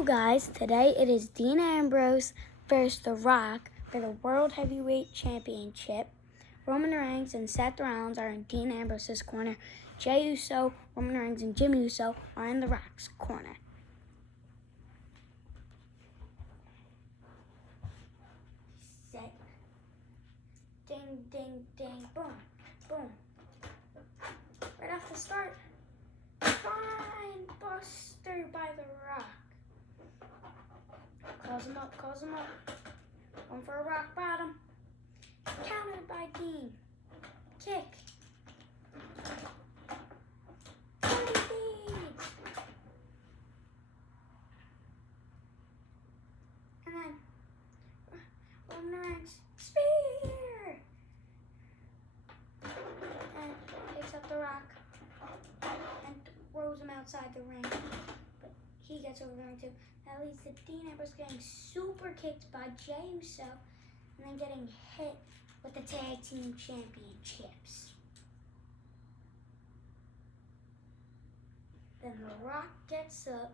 Hello guys, today it is Dean Ambrose versus The Rock for the World Heavyweight Championship. Roman Reigns and Seth Rollins are in Dean Ambrose's corner. Jey Uso, Roman Reigns, and Jimmy Uso are in The Rock's corner. Set. Ding, ding, ding, boom, boom. Right off the start, fine buster by The Rock. Calls him up. Going for a rock bottom. Countered by Dean. Kick. And then Roman Reigns spear. And picks up The Rock and throws him outside the ring. But he gets over the ring too. That leads to Dean Ambrose getting super kicked by Jey Uso and then getting hit with the tag team championships. Then The Rock gets up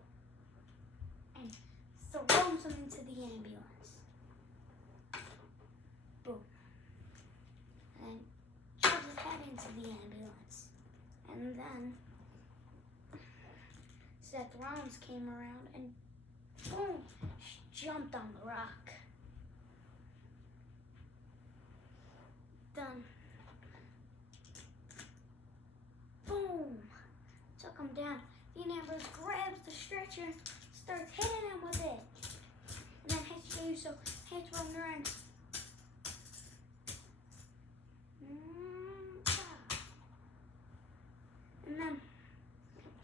and throws him into the ambulance. Boom. And shoves his head into the ambulance. And then Seth Rollins came around and boom, jumped on The Rock. Then, boom, took him down. Dean Ambrose grabs the stretcher, starts hitting him with it. And then hits Jey Uso, hits Roman Reigns. And then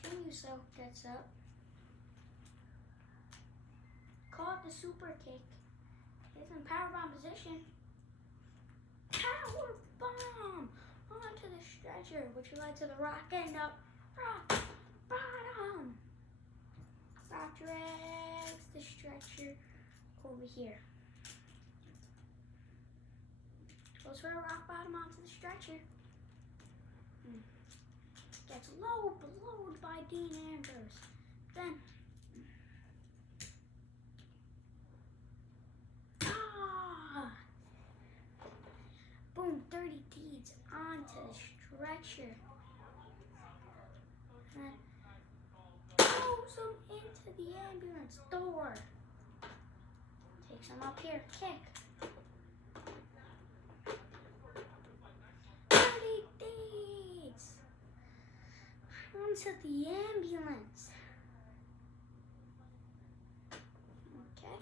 Jey Uso gets up. Caught the super kick. He's in powerbomb position. Power bomb onto the stretcher, which led to The Rock getting up. Rock bottom. Rock drags the stretcher over here. Goes for a rock bottom onto the stretcher. Gets low blowed by Dean Ambrose. Then boom, 30 deeds onto the stretcher. And then throws him into the ambulance door. Takes him up here, kick. 30 deeds onto the ambulance. Okay.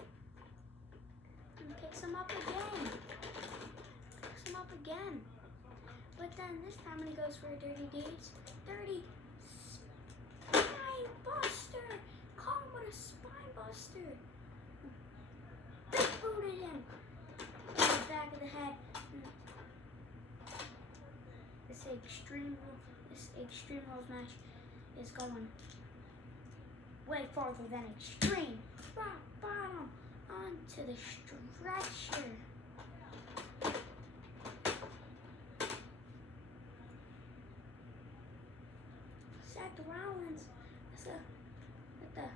And picks him up again. But then this time when he goes for a dirty deeds, 30 spine buster. Caught him with a spine buster. Big booted him in the back of the head. This Extreme Rules match is going way farther than Extreme. Rock bottom onto the stretcher. Seth Rollins with the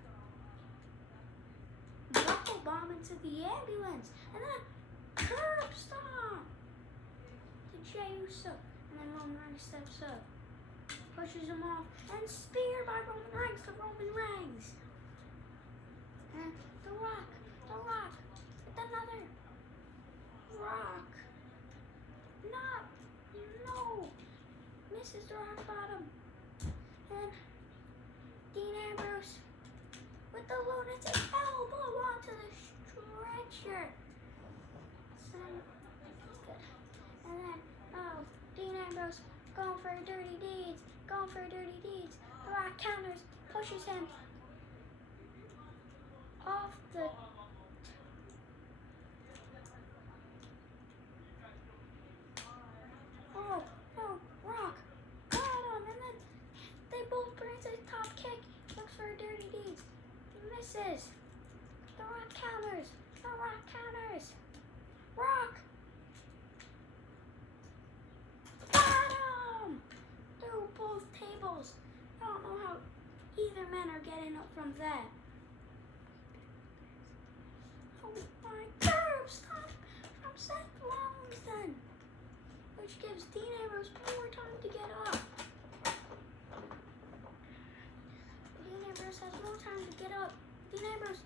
buckle bomb into the ambulance, and then curb stomp to Jey Uso, and then Roman Reigns steps up, pushes him off, and spear by Roman Reigns to Roman Reigns, and The Rock with another rock, misses the rock bottom. And Dean Ambrose with the lunatic elbow onto the stretcher. So that's good. And then Dean Ambrose going for dirty deeds. The Rock counters, pushes him off the Rock got him, and then they both bring to the top kick. Looks for a dirty deeds. Misses. The Rock counters. Rock. Got him. Through both tables. I don't know how either men are getting up from that. Oh my, curb stop from Seth Rollins, which gives Dean Ambrose more time to get up. Dean Ambrose has more time to get up. Dean Ambrose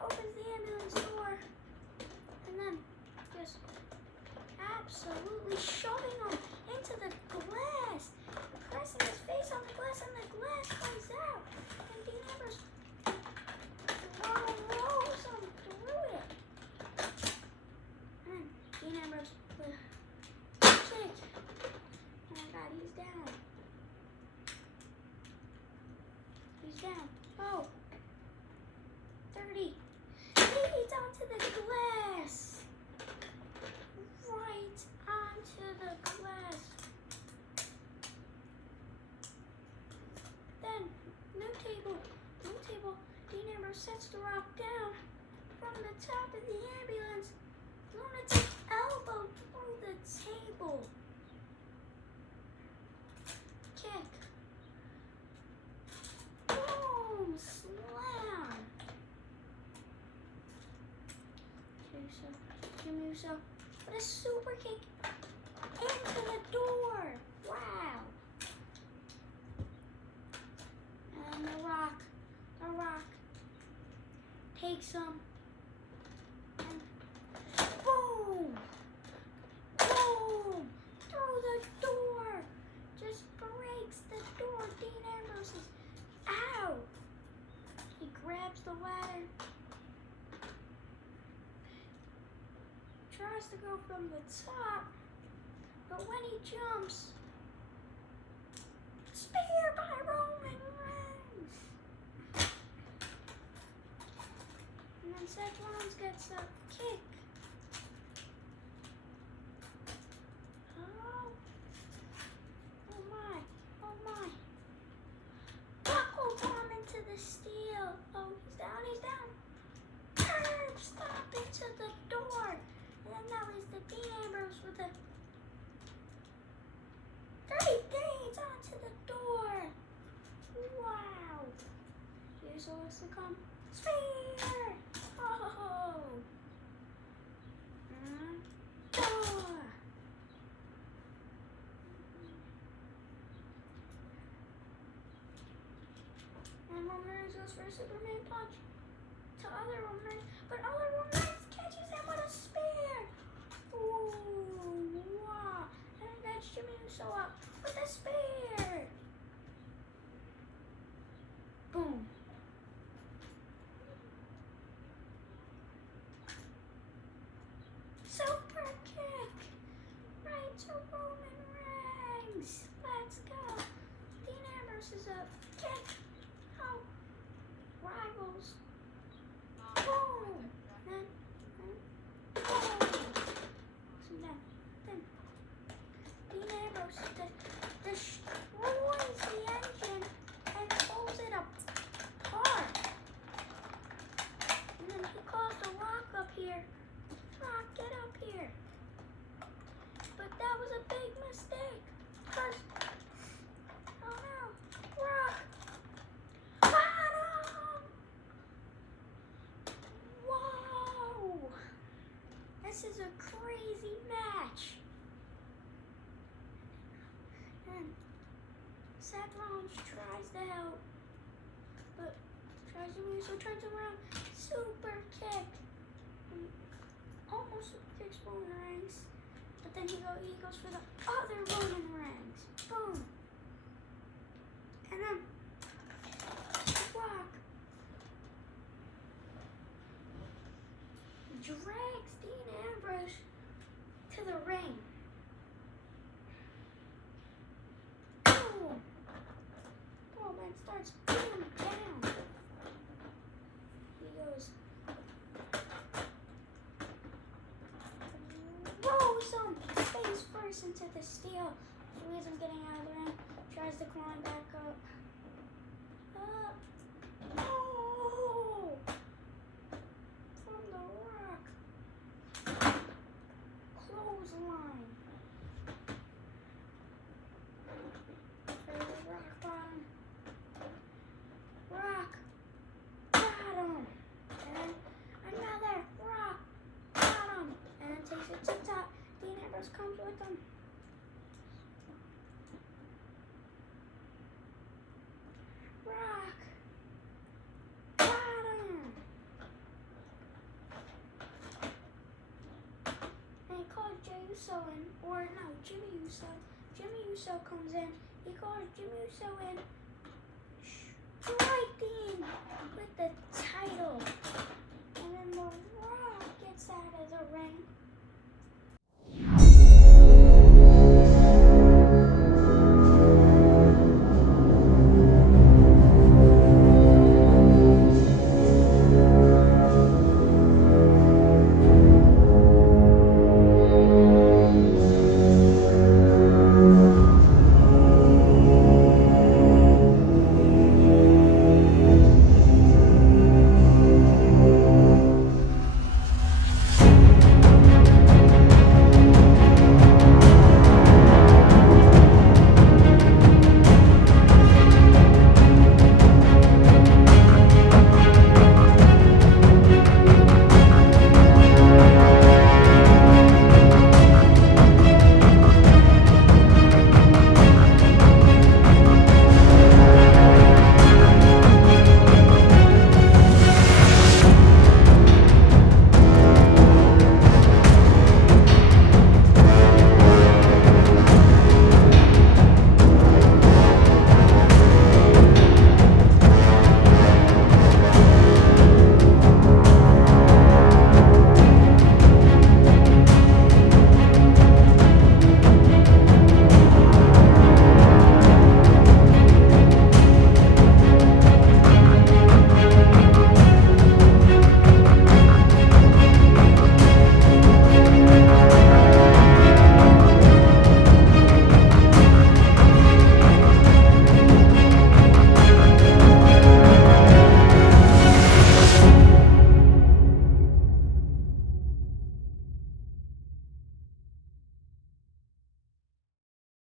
opens the ambulance door and then just absolutely shoving him into the glass, pressing his face on the glass, and the glass comes out. And Dean Ambrose rolls him through it. And Dean Ambrose with a kick. Oh my God, he's down. He's down. Oh. 30. He's onto the glass. Right onto the glass. Then, new table. Dean Ambrose sets the Rock down from the top of the ambulance. Lunatic elbow through the table. Kick. Boom! Slam! Jimmy Uso with a super kick into the door. Wow! And the Rock takes him and boom! Boom! Through the door. Just breaks the door. Dean Ambrose is out. He grabs the ladder. Tries to go from the top, but when he jumps, spear by Roman Reigns. And then Seth Rollins gets a kick. Oh my. Buckle bomb into the steel. Oh, he's down. Curb stop into the door. And then that was the Dean Ambrose with a 30 days onto the door. Wow. Here's what's to come. Spear. Oh. Door. And Roman Reigns goes for a Superman punch to other Roman Reigns, but other Roman Reigns catches him with a spear. Ooh, wow. And that's Jimmy Uso up with a spear. Boom. Super kick right to Roman Reigns. Let's go. Dean Ambrose is up. Kick. Oh. Rivals. Boom. Then Dean Ambrose destroys the engine and pulls it apart. And then he calls the Rock up here. Rock, get up here. But that was a big mistake. Because, oh no, Rock. Bottom. Whoa. This is a crazy match. And Seth Rollins tries to help, but tries to move, so turns around, super kick, and almost kicks Roman Reigns, but then he goes for the other Roman Reigns. Boom. And then Rock drags Dean Ambrose to the ring. Boom. Roman starts beating him down. He goes, rolls him face first into the steel. Leaves him getting out of the ring. Tries to climb back up. Oh! From the Rock. Clothesline. Rock bottom. Rock bottom. And Uso in, or no, Jimmy Uso. Jimmy Uso comes in. He calls Jimmy Uso in